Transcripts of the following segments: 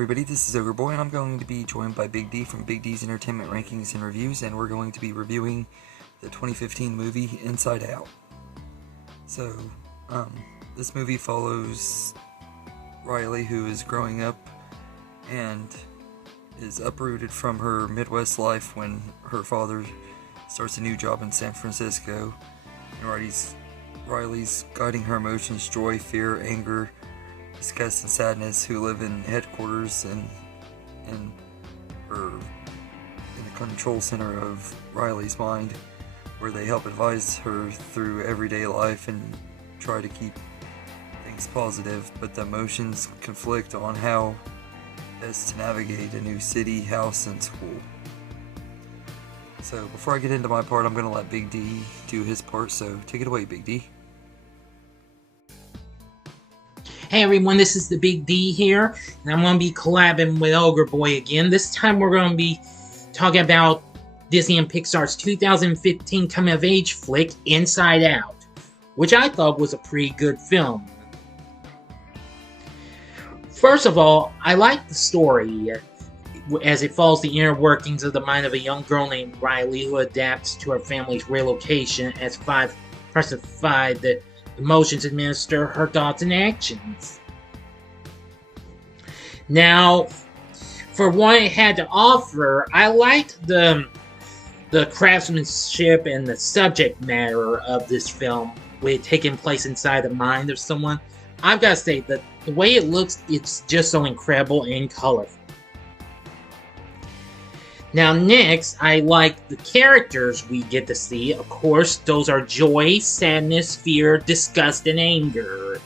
everybody, this is Ogre Boy, and I'm going to be joined by Big D from Big D's Entertainment Rankings and Reviews, and we're going to be reviewing the 2015 movie Inside Out. So, this movie follows Riley, who is growing up and is uprooted from her Midwest life when her father starts a new job in San Francisco, and Riley's guiding her emotions, joy, fear, anger, disgust, and sadness, who live in headquarters in the control center of Riley's mind, where they help advise her through everyday life and try to keep things positive, but the emotions conflict on how best to navigate a new city, house, and school. So before I get into my part, I'm going to let Big D do his part, so take it away, Big D. Hey everyone, this is the Big D here, and I'm going to be collabing with Ogre Boy again. This time we're going to be talking about Disney and Pixar's 2015 coming-of-age flick, Inside Out, which I thought was a pretty good film. First of all, I like the story, as it follows the inner workings of the mind of a young girl named Riley who adapts to her family's relocation as five personified the emotions administer her thoughts and actions. Now, for what it had to offer, I liked the craftsmanship and the subject matter of this film, with it taking place inside the mind of someone. I've got to say that the way it looks, it's just so incredible and colorful. Now next, I like the characters we get to see. Of course, those are joy, sadness, fear, disgust, and anger.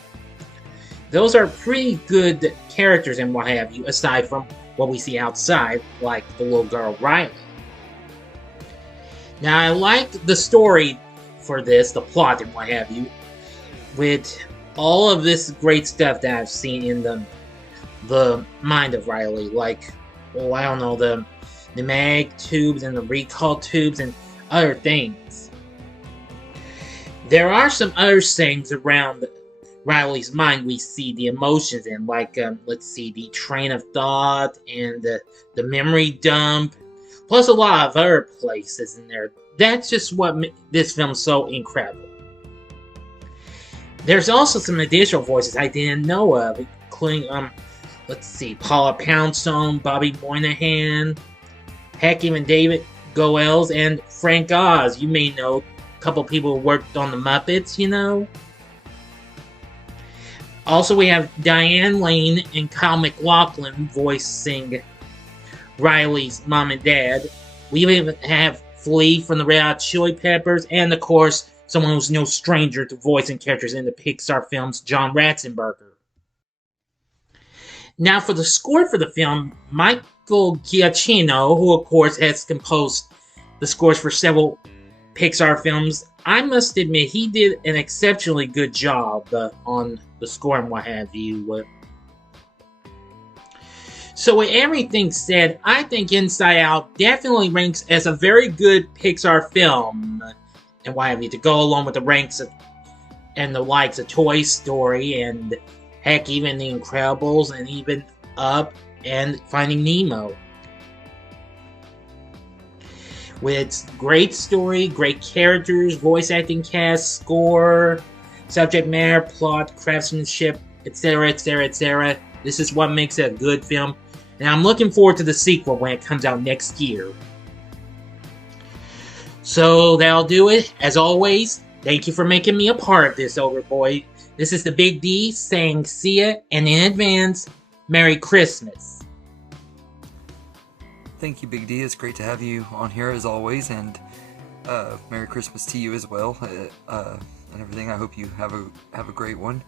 Those are pretty good characters and what have you, aside from what we see outside, like the little girl Riley. Now I liked the story for this, the plot and what have you, with all of this great stuff that I've seen in the mind of Riley, like, well, I don't know, the mag tubes and the recall tubes and other things. There are some other things around Riley's mind we see the emotions in, like, let's see, the train of thought and the memory dump, plus a lot of other places in there. That's just what this film's so incredible. There's also some additional voices I didn't know of, including, let's see, Paula Poundstone, Bobby Moynihan, heck, even David Goells and Frank Oz. You may know a couple people who worked on the Muppets, you know. Also, we have Diane Lane and Kyle MacLachlan voicing Riley's mom and dad. We even have Flea from the Red Hot Chili Peppers, and of course, someone who's no stranger to voicing characters in the Pixar films, John Ratzenberger. Now for the score for the film, Michael Giacchino, who of course has composed the scores for several Pixar films, I must admit he did an exceptionally good job on the score and what have you. So with everything said, I think Inside Out definitely ranks as a very good Pixar film, and what have you, to go along with the ranks of, and the likes of Toy Story and heck, even The Incredibles, and even Up and Finding Nemo. With its great story, great characters, voice acting cast, score, subject matter, plot, craftsmanship, etc., etc., etc. This is what makes it a good film, and I'm looking forward to the sequel when it comes out next year. So that'll do it. As always, thank you for making me a part of this, Ogre Boy. This is the Big D saying see ya, and in advance, Merry Christmas. Thank you, Big D. It's great to have you on here as always, and Merry Christmas to you as well, and everything. I hope you have a great one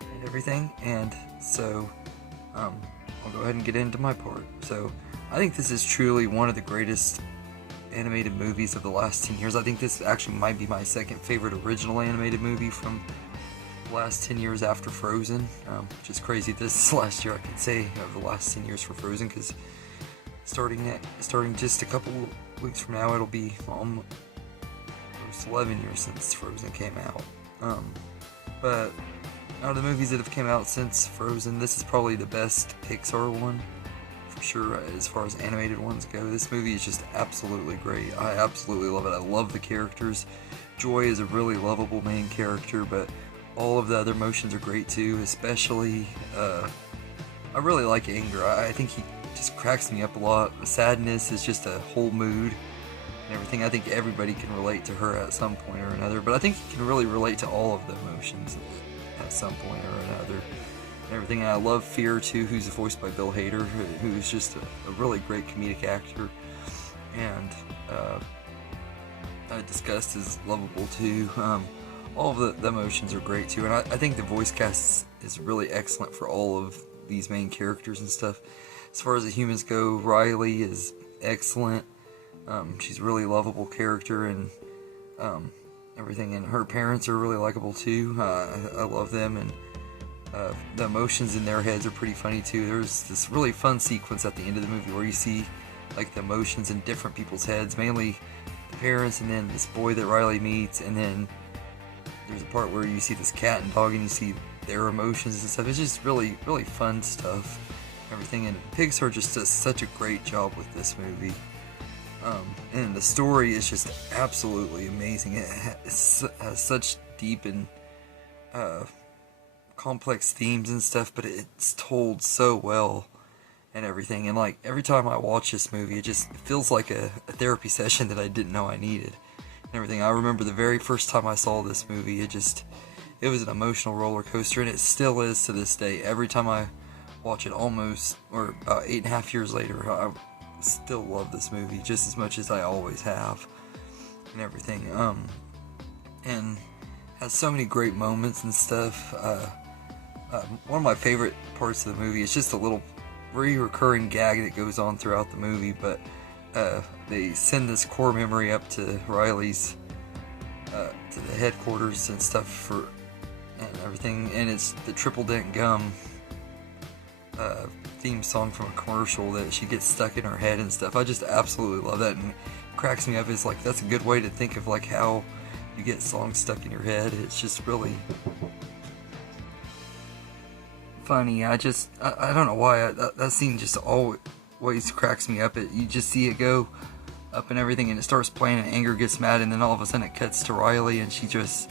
and everything. And so I'll go ahead and get into my part. So I think this is truly one of the greatest animated movies of the last 10 years. I think this actually might be my second favorite original animated movie from the last 10 years after Frozen, which is crazy. This is the last year I can say of the last 10 years for Frozen, because starting just a couple weeks from now, it'll be almost 11 years since Frozen came out. But out of the movies that have came out since Frozen, this is probably the best Pixar one. for sure. As far as animated ones go, this movie is just absolutely great. I absolutely love it. I love the characters. Joy is a really lovable main character, but all of the other emotions are great too, especially, I really like anger. I think he just cracks me up a lot. Sadness is just a whole mood and everything. I think everybody can relate to her at some point or another, but I think you can really relate to all of the emotions at some point or another and everything. And I love Fear too, who's voiced by Bill Hader, who's just a really great comedic actor. And Disgust is lovable too. All of the emotions are great too, and I think the voice cast is really excellent for all of these main characters and stuff. As far as the humans go, Riley is excellent. She's a really lovable character, and everything, and her parents are really likable too. I love them, and the emotions in their heads are pretty funny too. There's this really fun sequence at the end of the movie where you see like the emotions in different people's heads, mainly the parents, and then this boy that Riley meets, and then there's a part where you see this cat and dog and you see their emotions and stuff. It's just really, really fun stuff, everything, and Pixar just does such a great job with this movie. And the story is just absolutely amazing. It has such deep and complex themes and stuff, but it's told so well and everything. And like every time I watch this movie, it feels like a therapy session that I didn't know I needed and everything. I remember the very first time I saw this movie, it was an emotional roller coaster, and it still is to this day. Every time I watch it, almost, or about 8.5 years later, I still love this movie just as much as I always have and everything. And has so many great moments and stuff. One of my favorite parts of the movie is just a little recurring gag that goes on throughout the movie, but they send this core memory up to Riley's to the headquarters and stuff and everything, and it's the Triple Dent Gum theme song from a commercial that she gets stuck in her head and stuff. I just absolutely love that, and it cracks me up. It's like, that's a good way to think of like how you get songs stuck in your head. It's just really funny. I don't know why that scene just always cracks me up. You just see it go up and everything, and it starts playing, and Anger gets mad, and then all of a sudden it cuts to Riley, and she's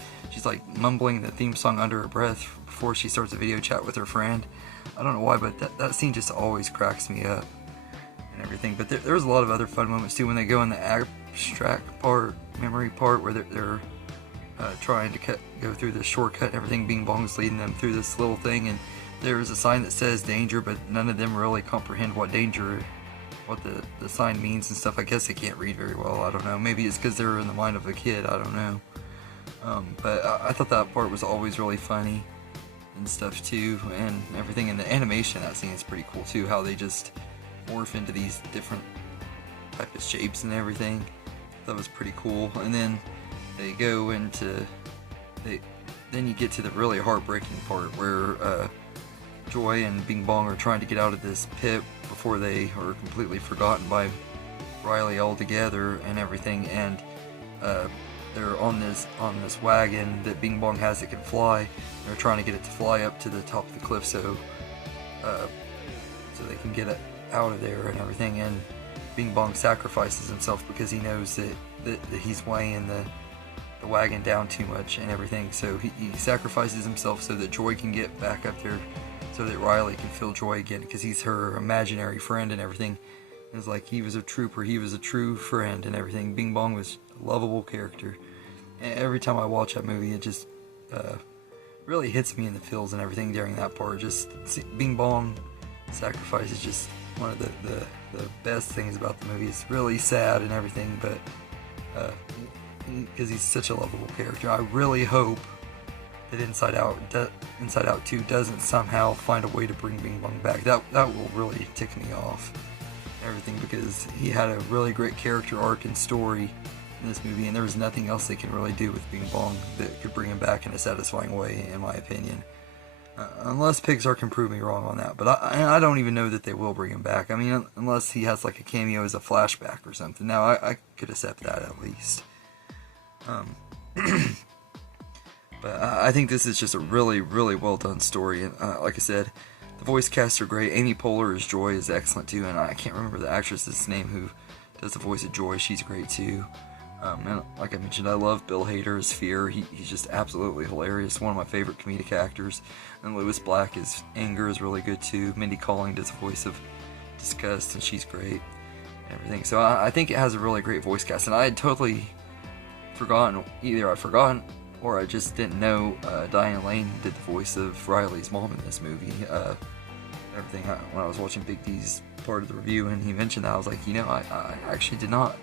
like mumbling the theme song under her breath before she starts a video chat with her friend. I don't know why, but that scene just always cracks me up and everything. But there's a lot of other fun moments too when they go in the abstract part, memory part, where they're trying to go through this shortcut and everything. Bing Bong's leading them through this little thing, and there's a sign that says danger, but none of them really comprehend what the sign means and stuff. I guess they can't read very well. I don't know. Maybe it's because they're in the mind of a kid. I don't know. But I thought that part was always really funny and stuff too, and everything. And the animation in that scene is pretty cool too, how they just morph into these different type of shapes and everything. That was pretty cool. And then they go into then you get to the really heartbreaking part where Joy and Bing Bong are trying to get out of this pit before they are completely forgotten by Riley altogether and everything, and they're on this wagon that Bing Bong has that can fly. They're trying to get it to fly up to the top of the cliff so they can get it out of there and everything. And Bing Bong sacrifices himself because he knows that he's weighing the wagon down too much and everything. So he sacrifices himself so that Joy can get back up there, so that Riley can feel Joy again, because he's her imaginary friend and everything. It's like he was a trooper, he was a true friend and everything. Bing Bong was a lovable character. And every time I watch that movie, it just really hits me in the feels and everything during that part. Just Bing Bong sacrifice is just one of the best things about the movie. It's really sad and everything, but because he's such a lovable character. I really hope that Inside Out 2 doesn't somehow find a way to bring Bing Bong back. That will really tick me off and everything, because he had a really great character arc and story in this movie, and there was nothing else they can really do with Bing Bong that could bring him back in a satisfying way, in my opinion. Unless Pixar can prove me wrong on that, but I don't even know that they will bring him back. I mean, unless he has like a cameo as a flashback or something. Now, I could accept that at least. But I think this is just a really, really well done story. And like I said, the the voice casts are great. Amy Poehler as Joy is excellent too, and I can't remember the actress's name who does the voice of Joy. She's great too. And like I mentioned, I love Bill Hader as Fear. He's just absolutely hilarious. One of my favorite comedic actors. And Lewis Black as Anger is really good too. Mindy Kaling does the voice of Disgust, and she's great. And everything. So I think it has a really great voice cast. And I had totally forgotten, either I'd forgotten or I just didn't know Diane Lane did the voice of Riley's mom in this movie. Everything. When I was watching Big D's part of the review and he mentioned that, I was like, I actually did not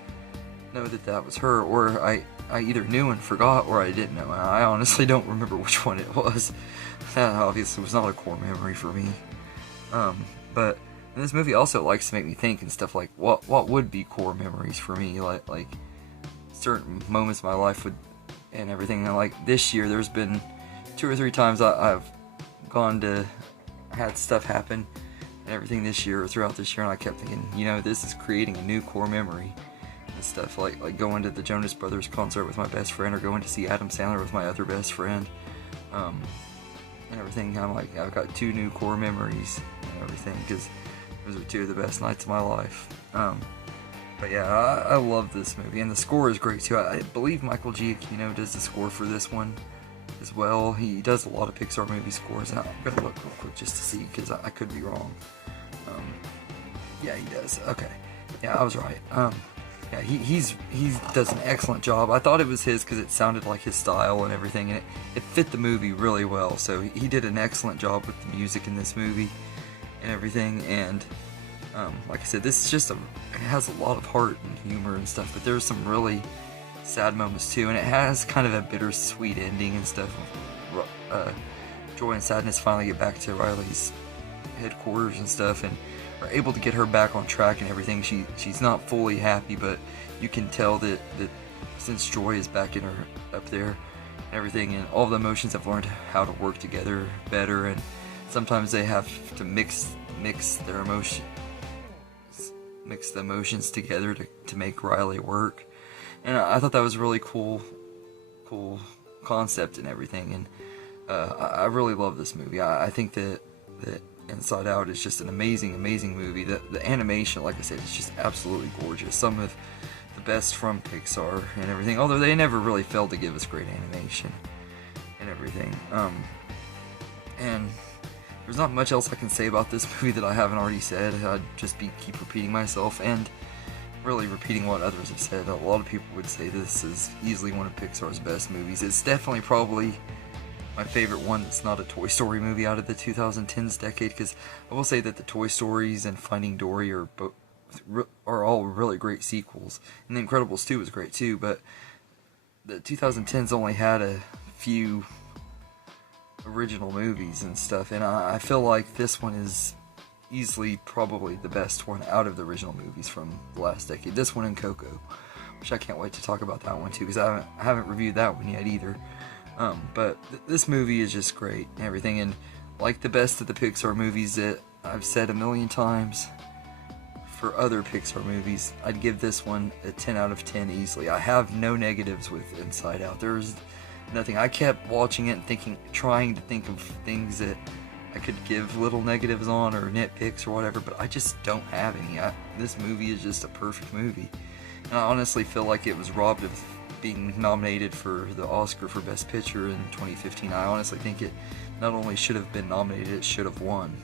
know that was her, or I either knew and forgot, or I didn't know. I honestly don't remember which one it was. That obviously was not a core memory for me. But this movie also likes to make me think and stuff like what would be core memories for me, like certain moments of my life would and everything. And like this year, there's been 2 or 3 times I've had stuff happen and everything this year or throughout this year, and I kept thinking, this is creating a new core memory. Stuff like going to the Jonas Brothers concert with my best friend, or going to see Adam Sandler with my other best friend, and everything. I'm like, I've got 2 new core memories and everything, because those are 2 of the best nights of my life. But yeah, I love this movie, and the score is great too. I believe Michael Giacchino does the score for this one as well. He does a lot of Pixar movie scores, and I'm gonna look real quick just to see, because I could be wrong. Yeah, he does. Okay, yeah, I was right. Yeah, he does an excellent job. I thought it was his because it sounded like his style and everything, and it fit the movie really well. So he did an excellent job with the music in this movie and everything. And like I said, this is just it has a lot of heart and humor and stuff, but there's some really sad moments too, and it has kind of a bittersweet ending and stuff. Joy and Sadness finally get back to Riley's headquarters and stuff, and are able to get her back on track and everything. She's not fully happy, but you can tell that since Joy is back in her up there and everything, and all the emotions have learned how to work together better, and sometimes they have to mix the emotions together to make Riley work. And I thought that was a really cool concept and everything, and I really love this movie. I think that Inside Out is just an amazing movie. The animation, like I said, is just absolutely gorgeous. Some of the best from Pixar and everything, although they never really failed to give us great animation and everything. And there's not much else I can say about this movie that I haven't already said. I'd just keep repeating myself and really repeating what others have said. A lot of people would say this is easily one of Pixar's best movies. It's definitely probably my favorite one that's not a Toy Story movie out of the 2010s decade, because I will say that the Toy Stories and Finding Dory are all really great sequels, and The Incredibles 2 was great too, but the 2010s only had a few original movies and stuff, and I feel like this one is easily probably the best one out of the original movies from the last decade. This one and Coco, which I can't wait to talk about that one too, because I haven't reviewed that one yet either. But this movie is just great and everything, and like the best of the Pixar movies that I've said a million times for other Pixar movies, I'd give this one a 10 out of 10 easily. I have no negatives with Inside Out. There's nothing. I kept watching it and trying to think of things that I could give little negatives on or nitpicks or whatever, but I just don't have any. This movie is just a perfect movie, and I honestly feel like it was robbed of being nominated for the Oscar for Best Picture in 2015. I honestly think it not only should have been nominated, it should have won,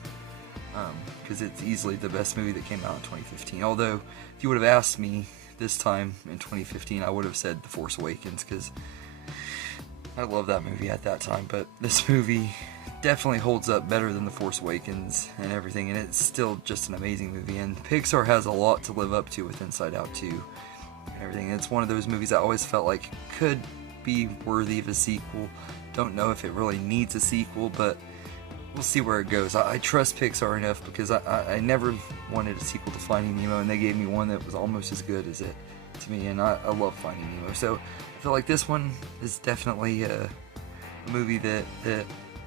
because it's easily the best movie that came out in 2015. Although, if you would have asked me this time in 2015, I would have said The Force Awakens, because I love that movie at that time. But this movie definitely holds up better than The Force Awakens and everything, and it's still just an amazing movie. And Pixar has a lot to live up to with Inside Out 2. Everything. It's one of those movies I always felt like could be worthy of a sequel. Don't know if it really needs a sequel, but we'll see where it goes. I trust Pixar enough, because I never wanted a sequel to Finding Nemo, and they gave me one that was almost as good as it to me, and I love Finding Nemo. So I feel like this one is definitely a movie that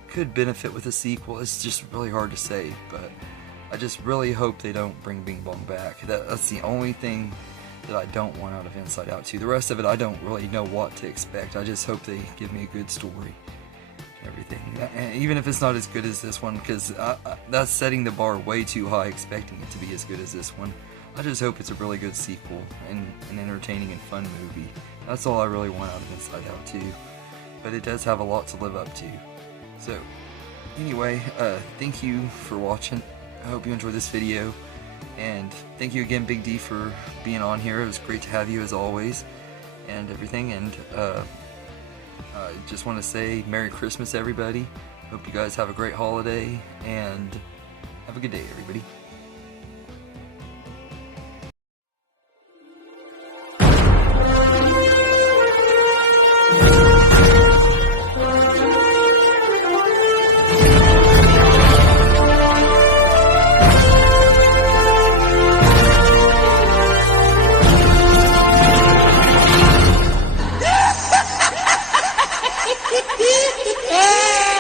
could benefit with a sequel. It's just really hard to say, but I just really hope they don't bring Bing Bong back. That's the only thing that I don't want out of Inside Out 2. The rest of it, I don't really know what to expect. I just hope they give me a good story everything. And even if it's not as good as this one, because that's setting the bar way too high, expecting it to be as good as this one. I just hope it's a really good sequel and an entertaining and fun movie. That's all I really want out of Inside Out 2. But it does have a lot to live up to. So, anyway, thank you for watching. I hope you enjoyed this video. And thank you again, Big D, for being on here. It was great to have you as always. And everything. And I just want to say Merry Christmas, everybody. Hope you guys have a great holiday. And have a good day, everybody. Yeah!